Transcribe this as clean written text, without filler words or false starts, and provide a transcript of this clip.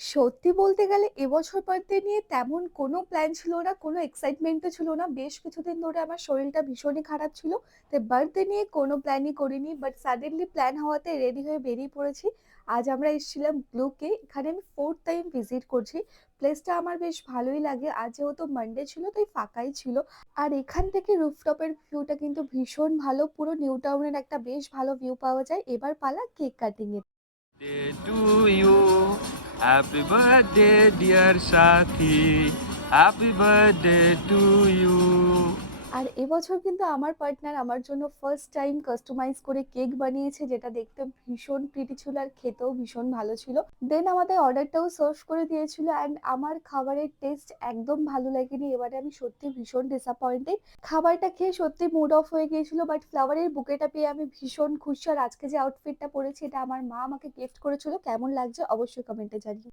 সত্যি বলতে গেলে এবছর বার্থডে নিয়ে তেমন কোনো প্ল্যান ছিল না, কোনো এক্সাইটমেন্টও ছিল না। বেশ কিছুদিন ধরে আমার শরীরটা ভীষণই খারাপ ছিল। তাই বার্থডে নিয়ে কোনো প্ল্যানই করিনি। বাট সাডেনলি প্ল্যান হওয়াতে রেডি হয়ে বেরিয়ে পড়েছি। আজ আমরা এসেছিলাম ব্লুকে। এখানে আমি 4th টাইম ভিজিট করছি। প্লেসটা আমার বেশ ভালোই লাগে। আজ যেহেতু মানডে ছিল তাই ফাঁকাই ছিল। আর এখান থেকে রুফটপের ভিউটা কিন্তু ভীষণ ভালো। পুরো নিউ টাউনের একটা বেশ ভালো ভিউ পাওয়া যায়। এবার পালা কেক কাটিং এর। Day to you. Happy birthday, dear Sakhi. Happy birthday to you. আর এবছর কিন্তু আমার পার্টনার আমার জন্য ফার্স্ট টাইম কাস্টমাইজ করে কেক বানিয়েছে, যেটা দেখতে ভীষণ প্রিটি ছিল আর খেতেও ভীষণ ভালো ছিল। দেন আমাদের অর্ডারটাও সার্ভ করে দিয়েছিল অ্যান্ড আমার খাবারের টেস্ট একদম ভালো লাগেনি। এবারে আমি সত্যি ভীষণ ডিসঅ্যাপয়েন্টেড। খাবারটা খেয়ে সত্যি মুড অফ হয়ে গিয়েছিল, বাট ফ্লাওয়ারের বুকেটা পেয়ে আমি ভীষণ খুশি। আর আজকে যে আউটফিটটা পরেছি এটা আমার মা আমাকে গিফট করেছিল। কেমন লাগছে অবশ্যই কমেন্টে জানিও।